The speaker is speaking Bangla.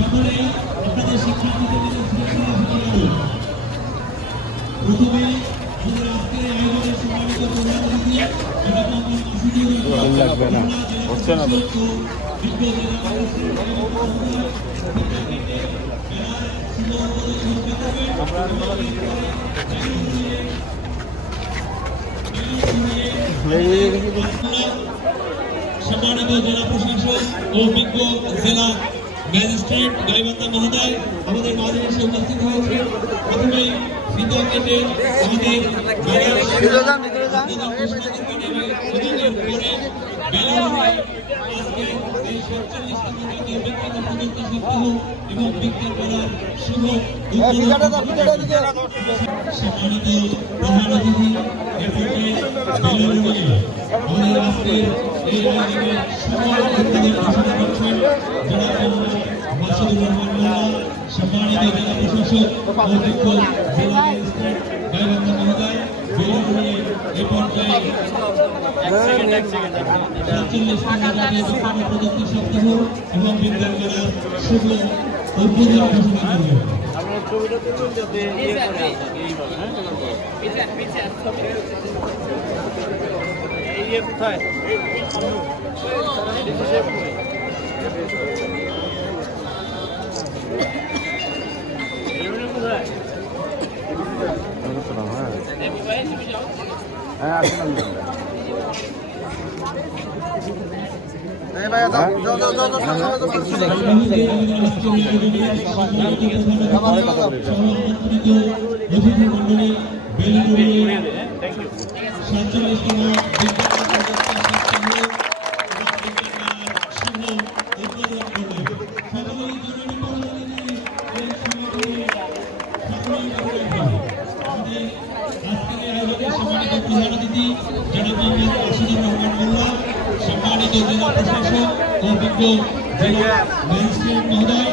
সকলেই আপনাদের শিক্ষার্থীদের প্রথমে আমাদের আজকের আয়োজনের সম্মানিত প্রধান অতিথি লাগবে না হচ্ছে না সম্মানিত জেলা প্রশাসক ও অভিজ্ঞ জেলা ম্যাজিস্ট্রেট গাইবান্ধা মহোদয় আমাদের মাঝে এসে উপস্থিত হয়েছে। প্রথমে ফিতা কেটে আমাদের এবং বিজ্ঞান মেলার শুভ সম্মানিত প্রধান অতিথি আমাদের আজকের এই আয়োজনে ঘোষণা করছেন মাসুদুর রহমান মোল্লা, সম্মানিত জেলা প্রশাসক অধ্যক্ষ জেলা ম্যাজিস্ট্রেট গাইবান্ধা মহোদয় বেলুনিয়ে এ পর্যায়ে 47 প্রযুক্তি সপ্তাহ এবং বিজ্ঞান মেলার শুভ উদ্বোধন ঘোষণা করবেন। সম্মানিত জেলা প্রশাসক ও অভিজ্ঞ জেলা ম্যাজিস্ট্রেট মহোদয়